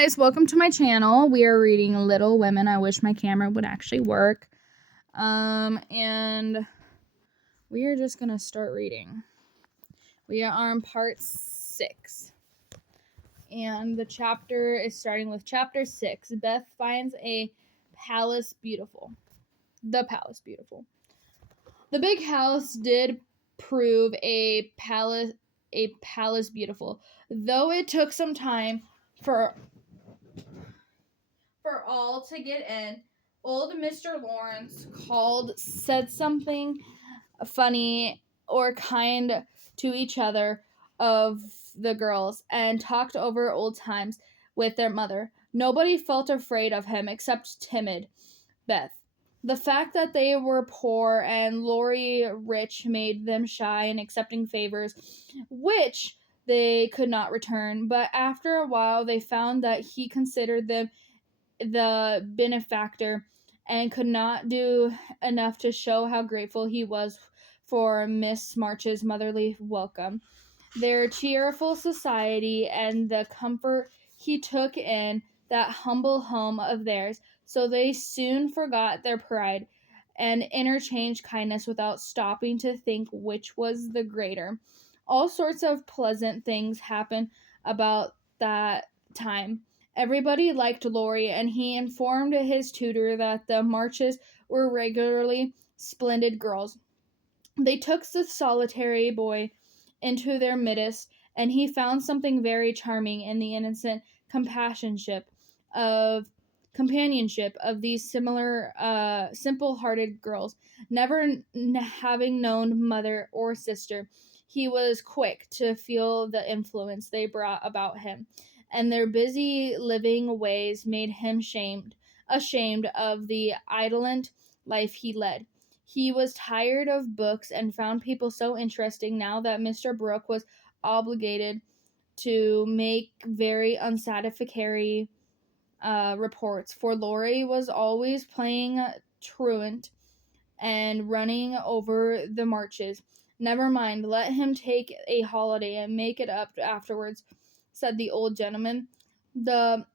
guys, welcome to my channel. We are reading Little Women. I wish my camera would actually work. And we are just gonna start reading. We are on part 6. And the chapter is starting with chapter 6. Beth finds a palace beautiful. The palace beautiful. The big house did prove a palace beautiful, though it took some time for all to get in. Old Mr. Lawrence said something funny or kind to each other of the girls and talked over old times with their mother. Nobody felt afraid of him except timid Beth. The fact that they were poor and Lori rich made them shy in accepting favors, which they could not return. But after a while, they found that he considered them the benefactor and could not do enough to show how grateful he was for Miss March's motherly welcome, their cheerful society, and the comfort he took in that humble home of theirs. So they soon forgot their pride and interchanged kindness without stopping to think which was the greater. All sorts of pleasant things happened about that time. Everybody liked Laurie, and he informed his tutor that the Marches were regularly splendid girls. They took the solitary boy into their midst, and he found something very charming in the innocent of companionship of these simple-hearted girls. Never having known mother or sister, he was quick to feel the influence they brought about him, and their busy living ways made him ashamed of the idolent life he led. He was tired of books and found people so interesting now that Mr. Brooke was obligated to make very unsatisfactory reports, for Laurie was always playing truant and running over the marches. Never mind, let him take a holiday and make it up afterwards, said the old gentleman. The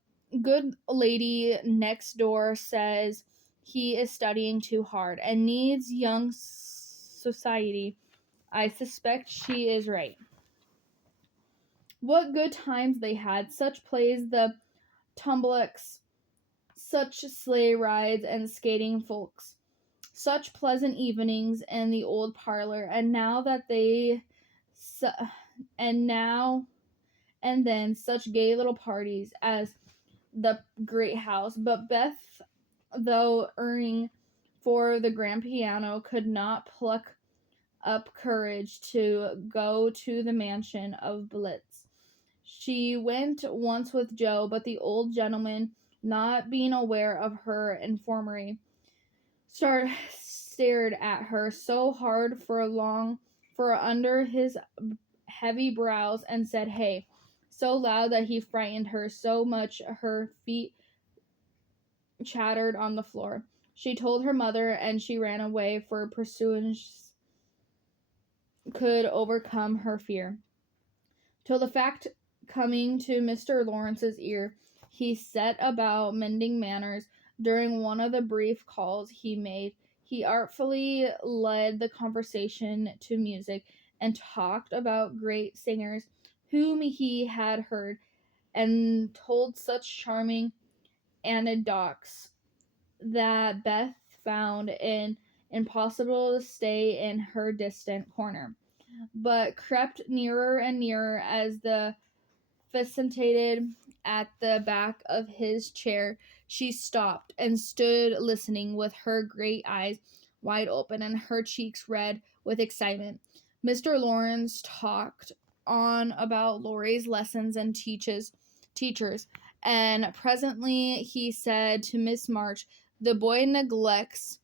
good lady next door says he is studying too hard and needs young society. I suspect she is right. What good times they had! Such plays, the tumblocks, such sleigh rides and skating folks, such pleasant evenings in the old parlor, and now and then such gay little parties as the great house. But Beth, though earning for the grand piano, could not pluck up courage to go to the mansion of Blitz. She went once with Joe, but the old gentleman, not being aware of her infirmary, stared at her so hard for under his heavy brows and said, "Hey," so loud that he frightened her so much her feet chattered on the floor. She told her mother, and she ran away, for pursuance could overcome her fear. Till the fact coming to Mr. Lawrence's ear, he set about mending manners. During one of the brief calls he made, he artfully led the conversation to music and talked about great singers whom he had heard, and told such charming anecdotes that Beth found it impossible to stay in her distant corner, but crept nearer and nearer as the facilitated at the back of his chair. She stopped and stood listening with her great eyes wide open and her cheeks red with excitement. Mr. Lawrence talked on about Laurie's lessons and teachers, and presently he said to Miss March, "The boy neglects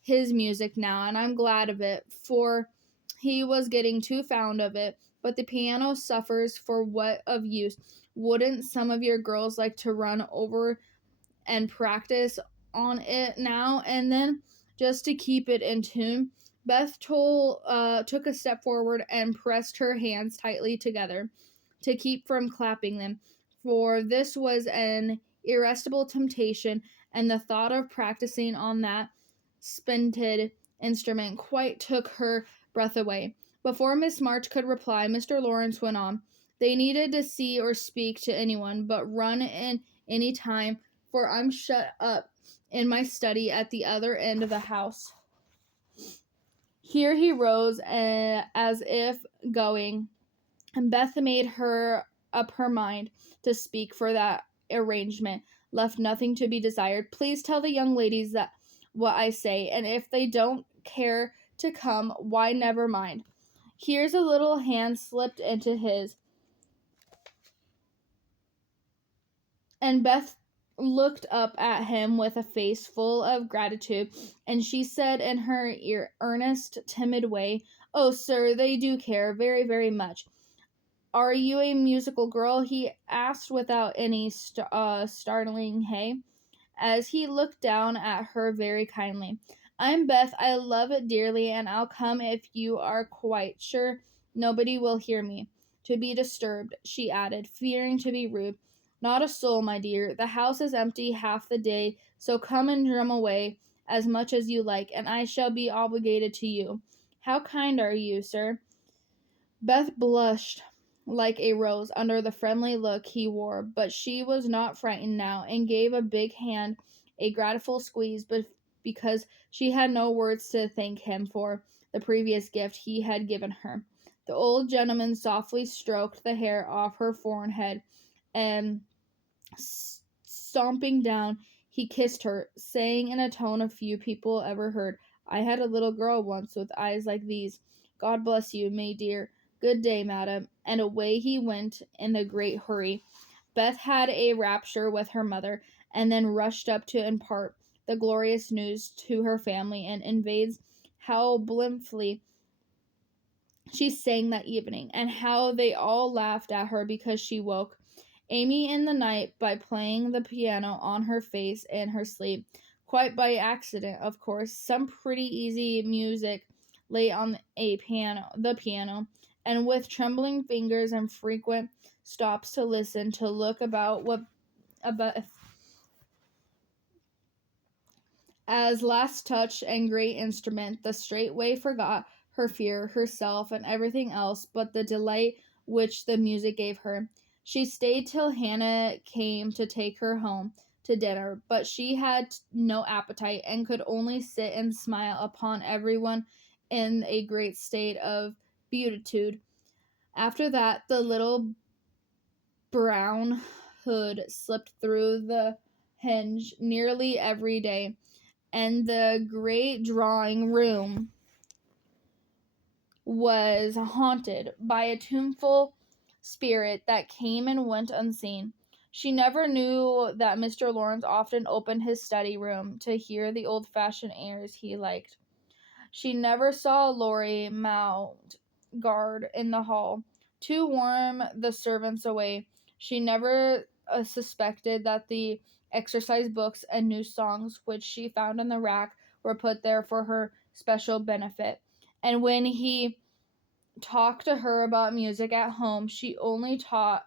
his music now, and I'm glad of it, for he was getting too fond of it. But the piano suffers, for what of use? Wouldn't some of your girls like to run over and practice on it now and then, just to keep it in tune?" Beth took a step forward and pressed her hands tightly together to keep from clapping them. for this was an irresistible temptation, and the thought of practicing on that splendid instrument quite took her breath away. Before Miss March could reply, Mr. Lawrence went on. They needed to see or speak to anyone, but run in any time, for I'm shut up in my study at the other end of the house. Here he rose as if going, and Beth made her up her mind to speak, for that arrangement left nothing to be desired. Please tell the young ladies that what I say, and if they don't care to come, why, never mind. Here's a little hand slipped into his, and Beth looked up at him with a face full of gratitude, and she said in her earnest, timid way, "Oh, sir, they do care very, very much." "Are you a musical girl?" he asked without any startling hey, as he looked down at her very kindly. "I'm Beth. I love it dearly, and I'll come if you are quite sure nobody will hear me. To be disturbed," she added, fearing to be rude. "Not a soul, my dear. The house is empty half the day, so come and drum away as much as you like, and I shall be obligated to you. How kind are you, sir?" Beth blushed like a rose under the friendly look he wore, but she was not frightened now, and gave a big hand a grateful squeeze, but because she had no words to thank him for the previous gift he had given her. The old gentleman softly stroked the hair off her forehead, and stomping down, he kissed her, saying in a tone a few people ever heard, "I had a little girl once with eyes like these. God bless you, my dear. Good day, madam." And away he went in a great hurry. Beth had a rapture with her mother, and then rushed up to impart the glorious news to her family, and invades how blithely she sang that evening, and how they all laughed at her because she woke Amy in the night by playing the piano on her face in her sleep, quite by accident, of course. Some pretty easy music lay on the piano, and with trembling fingers and frequent stops to listen, to look about as last touch and great instrument, the straightway forgot her fear, herself, and everything else but the delight which the music gave her. She stayed till Hannah came to take her home to dinner, but she had no appetite, and could only sit and smile upon everyone in a great state of beatitude. After that, the little brown hood slipped through the hinge nearly every day, and the great drawing room was haunted by a tuneful spirit that came and went unseen. She never knew that Mr. Lawrence often opened his study room to hear the old-fashioned airs he liked. She never saw Laurie mount guard in the hall to warn the servants away. She never suspected that the exercise books and new songs which she found in the rack were put there for her special benefit. And when he talked to her about music at home, she only thought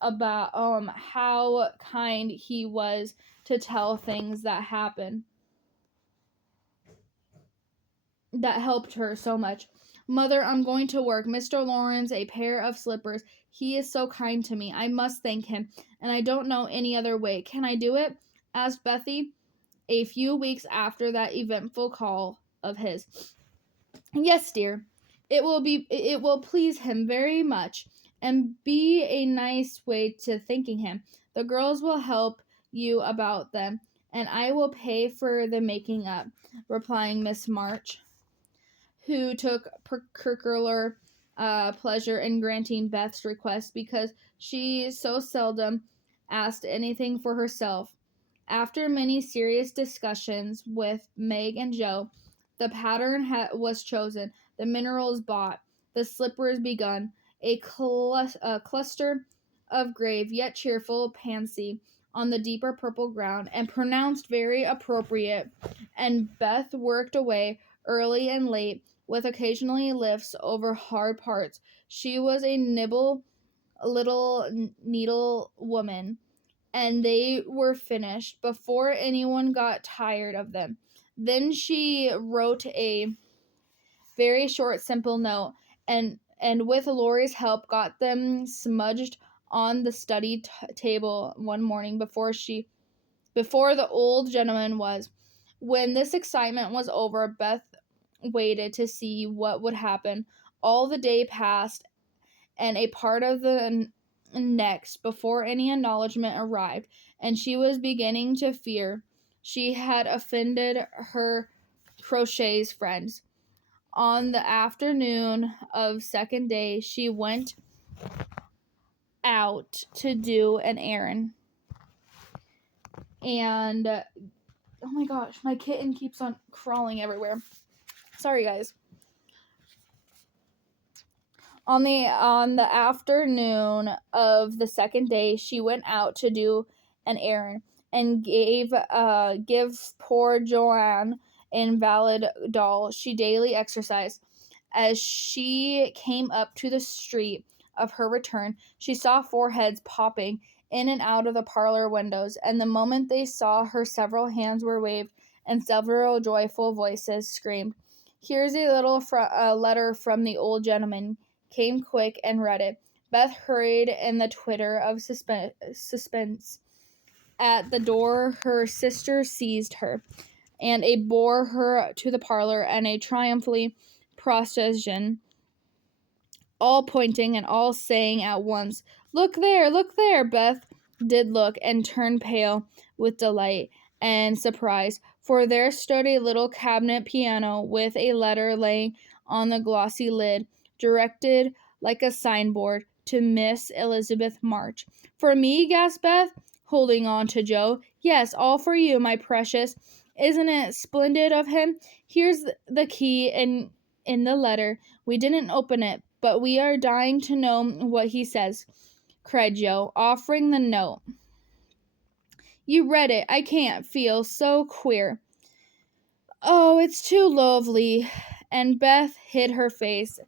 about how kind he was to tell things that happened that helped her so much. "Mother, I'm going to work. Mr. Lawrence, a pair of slippers. He is so kind to me. I must thank him, and I don't know any other way. Can I do it?" asked Bethy, a few weeks after that eventful call of his. "Yes, dear. It will please him very much, and be a nice way to thanking him. The girls will help you about them, and I will pay for the making up," replying Miss March, who took peculiar pleasure in granting Beth's request, because she so seldom asked anything for herself. After many serious discussions with Meg and Joe, the pattern was chosen, the minerals bought, the slippers begun, a cluster of grave yet cheerful pansy on the deeper purple ground, and pronounced very appropriate, and Beth worked away early and late, with occasionally lifts over hard parts. She was a nimble little needle woman, and they were finished before anyone got tired of them. Then she wrote a very short, simple note, and with Lori's help, got them smudged on the study table one morning before the old gentleman was. When this excitement was over, Beth waited to see what would happen. All the day passed, and a part of the next before any acknowledgement arrived, and she was beginning to fear she had offended her crochet's friends. On the afternoon of second day, she went out to do an errand. And oh my gosh, my kitten keeps on crawling everywhere. Sorry, guys. On the afternoon of the second day, she went out to do an errand and give poor Joanne an invalid doll she daily exercised. As she came up to the street of her return, she saw four heads popping in and out of the parlor windows, and the moment they saw her, several hands were waved and several joyful voices screamed, "Here's a little letter from the old gentleman." Came quick and read it. Beth hurried in the twitter of suspense. At the door, her sister seized her, and bore her to the parlor, and a triumphantly procession, all pointing and all saying at once, "Look there, look there!" Beth did look, and turned pale with delight and surprise, for there stood a little cabinet piano with a letter laying on the glossy lid, directed like a signboard to Miss Elizabeth March. "For me?" gasped Beth, holding on to Joe. "Yes, all for you, my precious. Isn't it splendid of him? Here's the key in the letter. We didn't open it, but we are dying to know what he says," cried Joe, offering the note. "You read it. I can't feel so queer." "Oh, it's too lovely." And Beth hid her face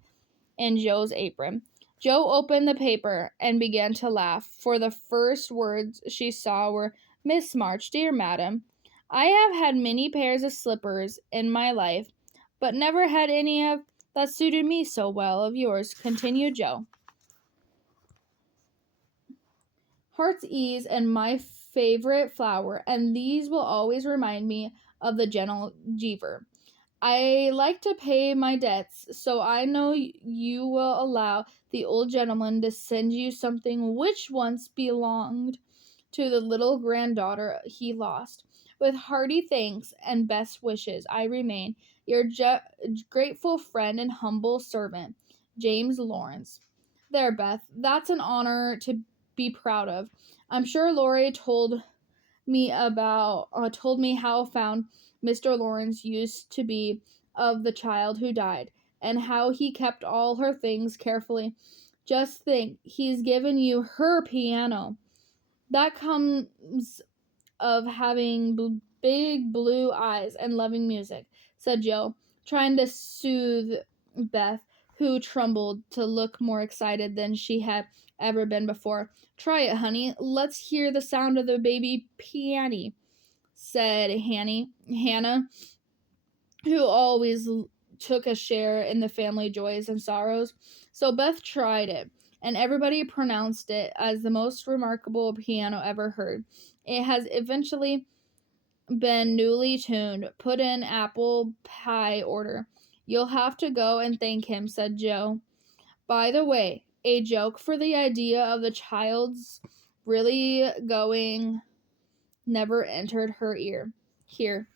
in Joe's apron. Joe opened the paper and began to laugh, for the first words she saw were, "Miss March, dear madam, I have had many pairs of slippers in my life, but never had any of that suited me so well of yours," continued Joe. "Heart's ease and my favorite flower, and these will always remind me of the gentle Jeaver. I like to pay my debts, so I know you will allow the old gentleman to send you something which once belonged to the little granddaughter he lost. With hearty thanks and best wishes, I remain your grateful friend and humble servant, James Lawrence." There, Beth, that's an honor to be proud of. I'm sure Lori told me how found Mr. Lawrence used to be of the child who died, and how he kept all her things carefully. Just think, he's given you her piano. That comes of having big blue eyes and loving music," said Joe, trying to soothe Beth, who trembled to look more excited than she had ever been before. "Try it, honey. Let's hear the sound of the baby piano," said Hannah, who always took a share in the family joys and sorrows. So Beth tried it, and everybody pronounced it as the most remarkable piano ever heard. It has eventually been newly tuned, put in apple pie order. "You'll have to go and thank him," said Joe. By the way, a joke for the idea of the child's really going never entered her ear. Here.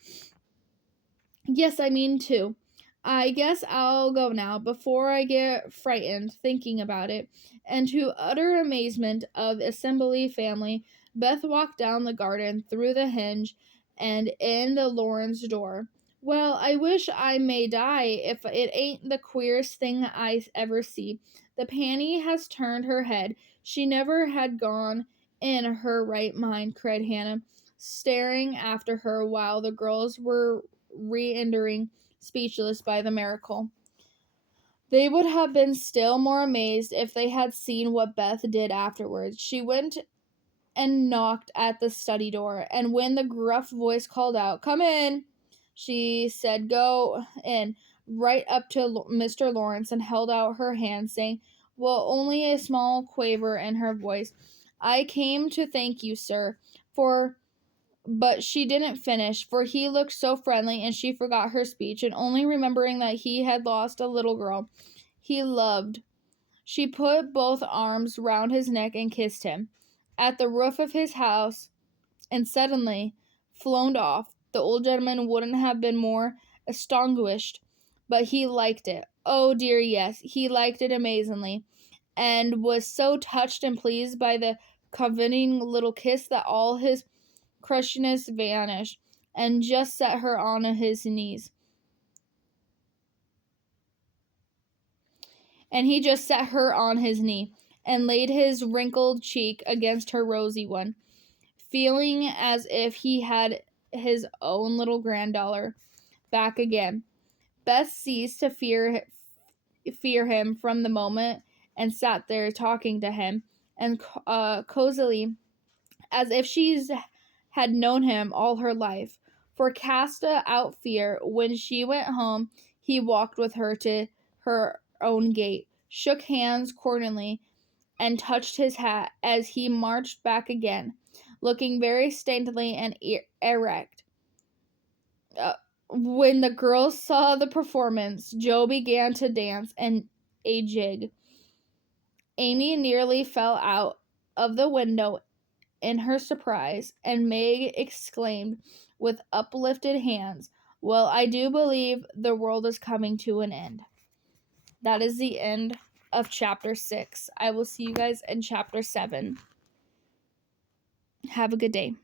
"Yes, I mean to. I guess I'll go now before I get frightened thinking about it." And to utter amazement of assembly family, Beth walked down the garden, through the hinge, and in the Lawrence door. "Well, I wish I may die if it ain't the queerest thing I ever see. The Panny has turned her head. She never had gone in her right mind," cried Hannah, staring after her while the girls were re-entering, speechless by the miracle. They would have been still more amazed if they had seen what Beth did afterwards. She went and knocked at the study door, and when the gruff voice called out, "Come in," she said, "Go in," right up to Mr. Lawrence, and held out her hand, saying, well, only a small quaver in her voice, "I came to thank you, sir, for—" But she didn't finish, for he looked so friendly, and she forgot her speech, and only remembering that he had lost a little girl he loved, she put both arms round his neck and kissed him at the roof of his house, and suddenly flown off. The old gentleman wouldn't have been more astonished, but he liked it. Oh dear, yes, he liked it amazingly, and was so touched and pleased by the coveting little kiss that all his crushiness vanished, and just set her on his knees. And he just set her on his knee, and laid his wrinkled cheek against her rosy one, feeling as if he had his own little granddaughter back again. Beth ceased to fear him from the moment, and sat there talking to him, and cozily, as if she had known him all her life. For cast out fear, when she went home, he walked with her to her own gate, shook hands cordially, and touched his hat as he marched back again, looking very stately and erect. When the girls saw the performance, Joe began to dance and a jig. Amy nearly fell out of the window in her surprise, and Meg exclaimed with uplifted hands, "Well, I do believe the world is coming to an end." That is the end of chapter 6. I will see you guys in chapter 7. Have a good day.